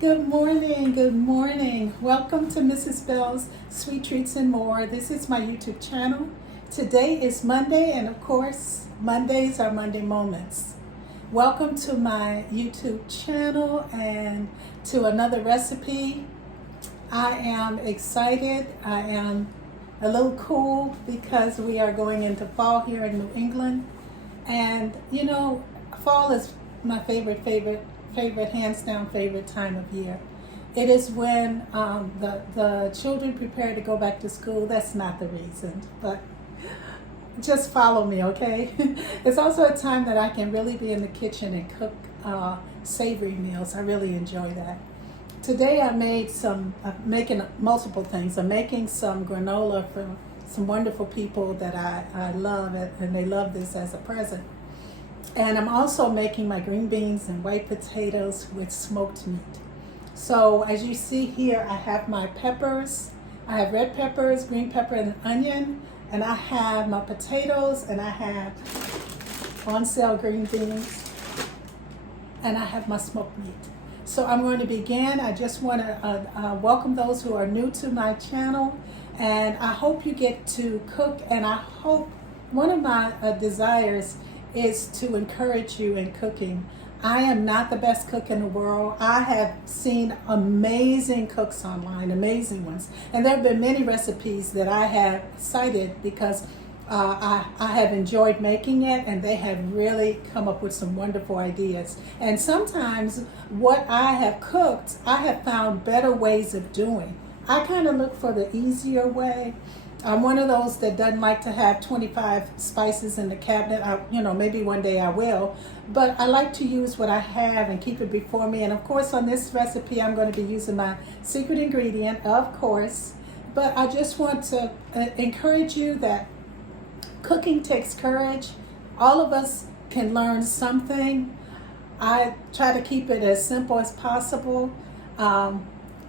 Good morning, good morning. Welcome to Mrs. Bell's Sweet Treats and More. This is my YouTube channel. Today is Monday, and of course, Mondays are Monday Moments. Welcome to my YouTube channel and to another recipe. I am excited. I am a little cool because we are going into fall here in New England. And you know, fall is my favorite, hands down favorite time of year. It is when the children prepare to go back to school. That's not the reason, but just follow me, okay? It's also a time that I can really be in the kitchen and cook savory meals. I really enjoy that. Today I'm making multiple things. I'm making some granola for some wonderful people that I love, and they love this as a present. And I'm also making my green beans and white potatoes with smoked meat. So as you see here, I have my peppers. I have red peppers, green pepper, and an onion. And I have my potatoes, and I have on sale green beans, and I have my smoked meat. So I'm going to begin. I just want to welcome those who are new to my channel, and I hope you get to cook, and I hope one of my desires is to encourage you in cooking. I am not the best cook in the world. I have seen amazing cooks online, amazing ones. And there have been many recipes that I have cited because I have enjoyed making it, and they have really come up with some wonderful ideas. And sometimes what I have cooked, I have found better ways of doing. I kind of look for the easier way. I'm one of those that doesn't like to have 25 spices in the cabinet. Maybe one day I will, but I like to use what I have and keep it before me. And of course, on this recipe, I'm going to be using my secret ingredient, of course. But I just want to encourage you that cooking takes courage. All of us can learn something. I try to keep it as simple as possible.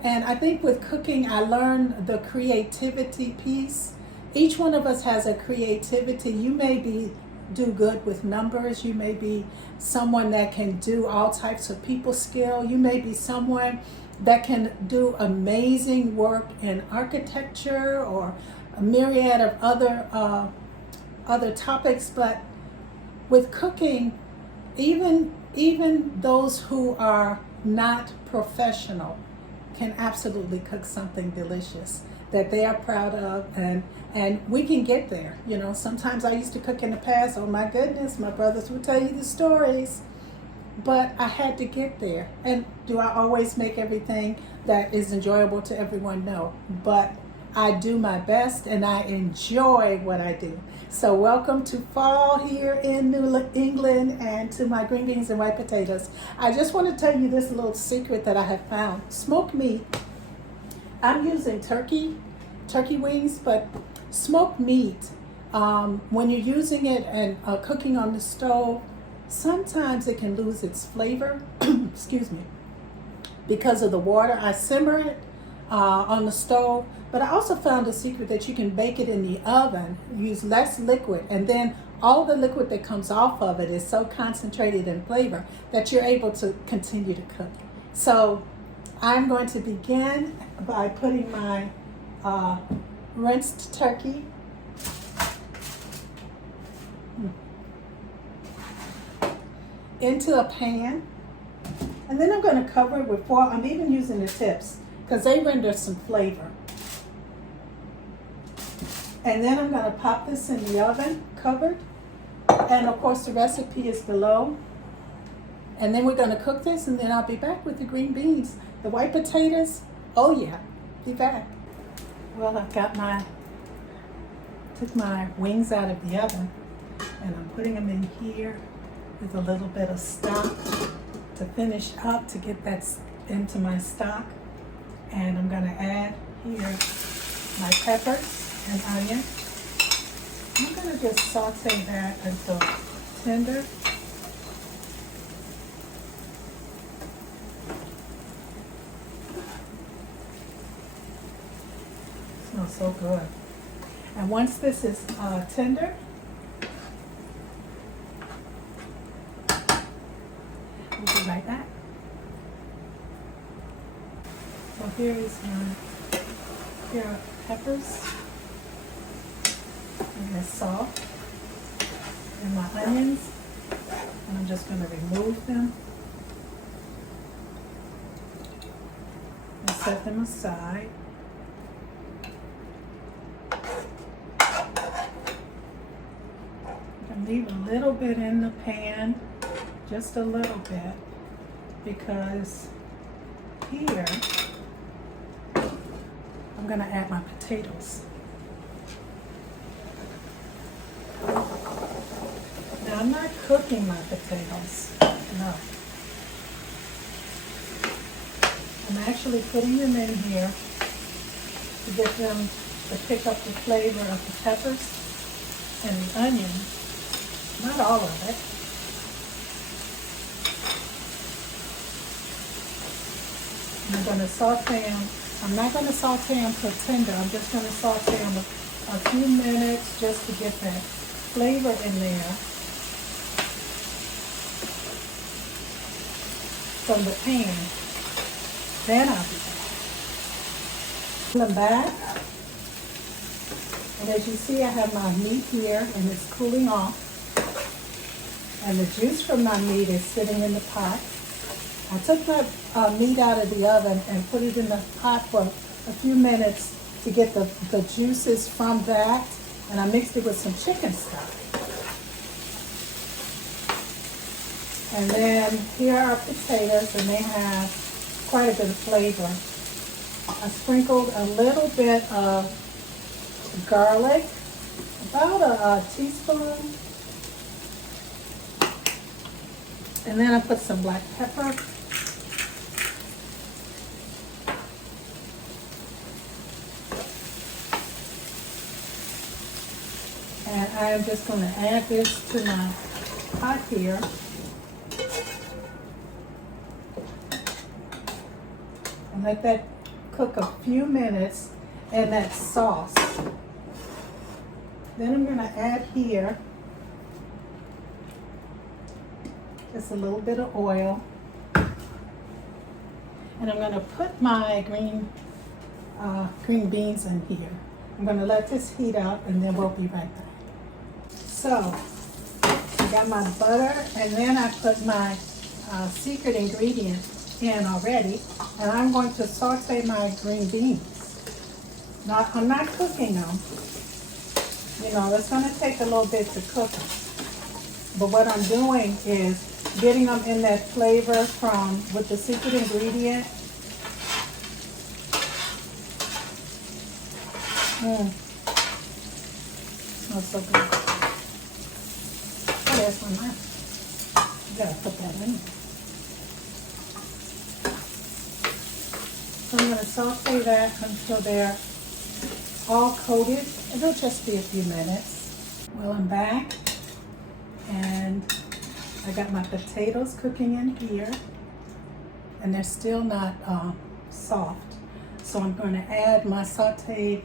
And I think with cooking, I learned the creativity piece. Each one of us has a creativity. You may do good with numbers. You may be someone that can do all types of people skill. You may be someone that can do amazing work in architecture or a myriad of other topics. But with cooking, even those who are not professional can absolutely cook something delicious that they are proud of, and we can get there. Sometimes I used to cook in the past. Oh my goodness, my brothers would tell you the stories, but I had to get there. And do I always make everything that is enjoyable to everyone? No, but I do my best, and I enjoy what I do. So welcome to fall here in New England, and to my green beans and white potatoes. I just want to tell you this little secret that I have found. Smoked meat, I'm using turkey wings, but smoked meat, when you're using it and cooking on the stove, sometimes it can lose its flavor, excuse me, because of the water. I simmer it on the stove, but I also found a secret that you can bake it in the oven, use less liquid, and then all the liquid that comes off of it is so concentrated in flavor that you're able to continue to cook. So I'm going to begin by putting my rinsed turkey into a pan, and then I'm going to cover it with foil. I'm even using the tips because they render some flavor. And then I'm going to pop this in the oven, covered. And of course the recipe is below. And then we're going to cook this, and then I'll be back with the green beans. The white potatoes, oh yeah, be back. Well, I've got took my wings out of the oven, and I'm putting them in here with a little bit of stock to finish up, to get that into my stock. And I'm going to add here my peppers and onion. I'm going to just saute that until tender. Smells so good. And once this is tender, we'll be right back. So here are peppers, and the salt, and my onions, and I'm just going to remove them and set them aside. And leave a little bit in the pan, just a little bit, because here I'm going to add my potatoes. Now I'm not cooking my potatoes, no. I'm actually putting them in here to get them to pick up the flavor of the peppers and the onion. Not all of it. I'm going to saute them. I'm not going to saute them till tender. I'm just going to saute them a few minutes just to get that flavor in there from the pan. Then I'll be back. Pull them back. And as you see, I have my meat here and it's cooling off. And the juice from my meat is sitting in the pot. I took my meat out of the oven and put it in the pot for a few minutes to get the juices from that. And I mixed it with some chicken stock. And then here are potatoes, and they have quite a bit of flavor. I sprinkled a little bit of garlic, about a teaspoon. And then I put some black pepper. And I am just going to add this to my pot here. And let that cook a few minutes in that sauce. Then I'm going to add here just a little bit of oil. And I'm going to put my green beans in here. I'm going to let this heat up and then we'll be right back. So, I got my butter, and then I put my secret ingredient in already, and I'm going to saute my green beans. Now, I'm not cooking them. You know, it's going to take a little bit to cook them. But what I'm doing is getting them in that flavor with the secret ingredient. Smells so good. Oh, there's one left. You gotta put that in. So I'm gonna saute that until they're all coated. It'll just be a few minutes. Well, I'm back, and I got my potatoes cooking in here, and they're still not soft. So I'm going to add my sauteed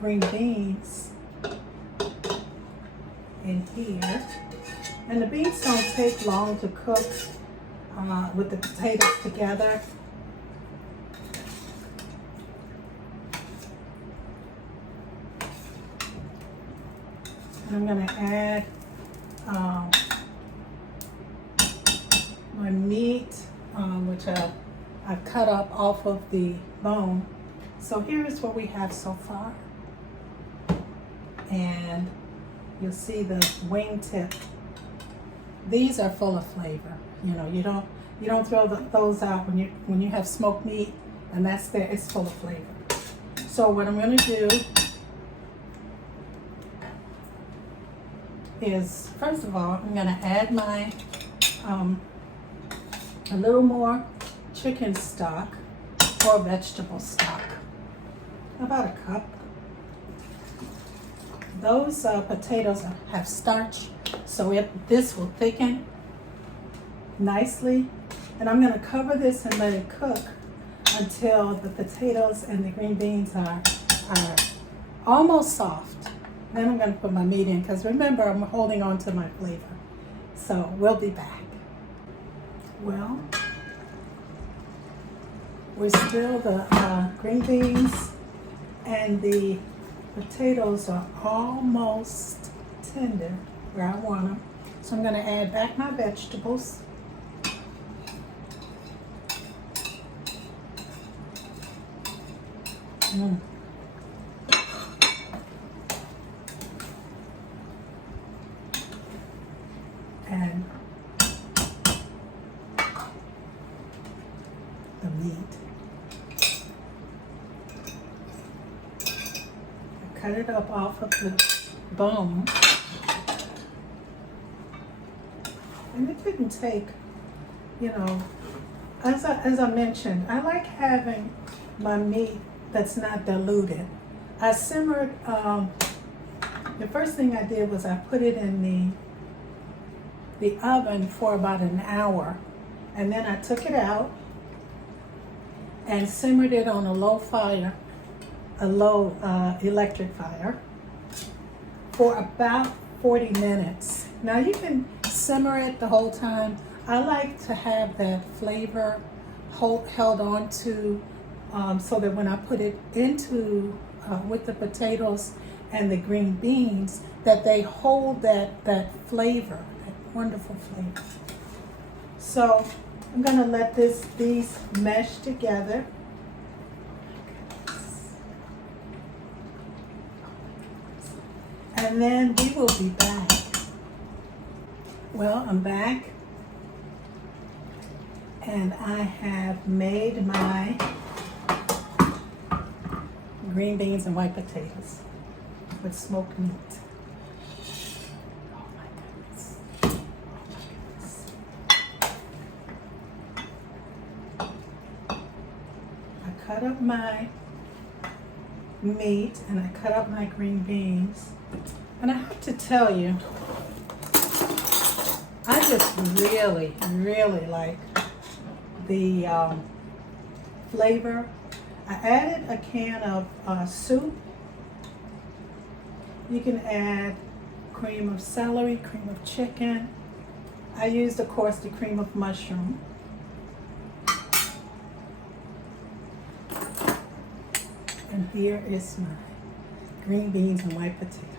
green beans in here. And the beans don't take long to cook with the potatoes together. And I'm going to add my meat, which I cut up off of the bone. So here is what we have so far. And you'll see the wing tip. These are full of flavor. You know, you don't throw those out when you have smoked meat, and that's there. It's full of flavor. So what I'm going to do is, first of all, I'm going to add my a little more chicken stock or vegetable stock, about a cup. Those potatoes have starch, so this will thicken nicely. And I'm going to cover this and let it cook until the potatoes and the green beans are almost soft. Then I'm going to put my meat in, because remember, I'm holding on to my flavor. So we'll be back. Well, We're still the green beans and the potatoes are almost tender where I want them. So I'm going to add back my vegetables. And the meat. I cut it up off of the bone. And it didn't take, you know, as I mentioned, I like having my meat that's not diluted. I simmered, the first thing I did was I put it in the oven for about an hour. And then I took it out and simmered it on a low fire, a low electric fire, for about 40 minutes. Now you can simmer it the whole time. I like to have that flavor held on to so that when I put it into with the potatoes and the green beans, that they hold that flavor, that wonderful flavor. So I'm gonna let these mesh together. And then we will be back. Well, I'm back. And I have made my green beans and white potatoes with smoked meat. Oh my goodness. Oh my goodness. I cut up my meat and I cut up my green beans. And I have to tell you, I just really, really like the flavor. I added a can of soup. You can add cream of celery, cream of chicken. I used, of course, the cream of mushroom. And here is my green beans and white potatoes.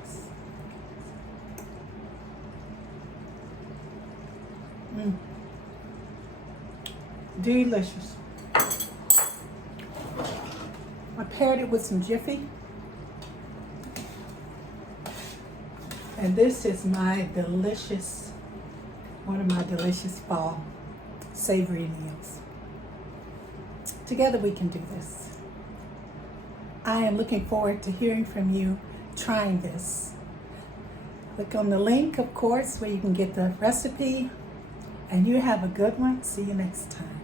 Delicious. I paired it with some Jiffy. And this is my delicious, one of my delicious fall savory meals. Together we can do this. I am looking forward to hearing from you trying this. Click on the link, of course, where you can get the recipe. And you have a good one. See you next time.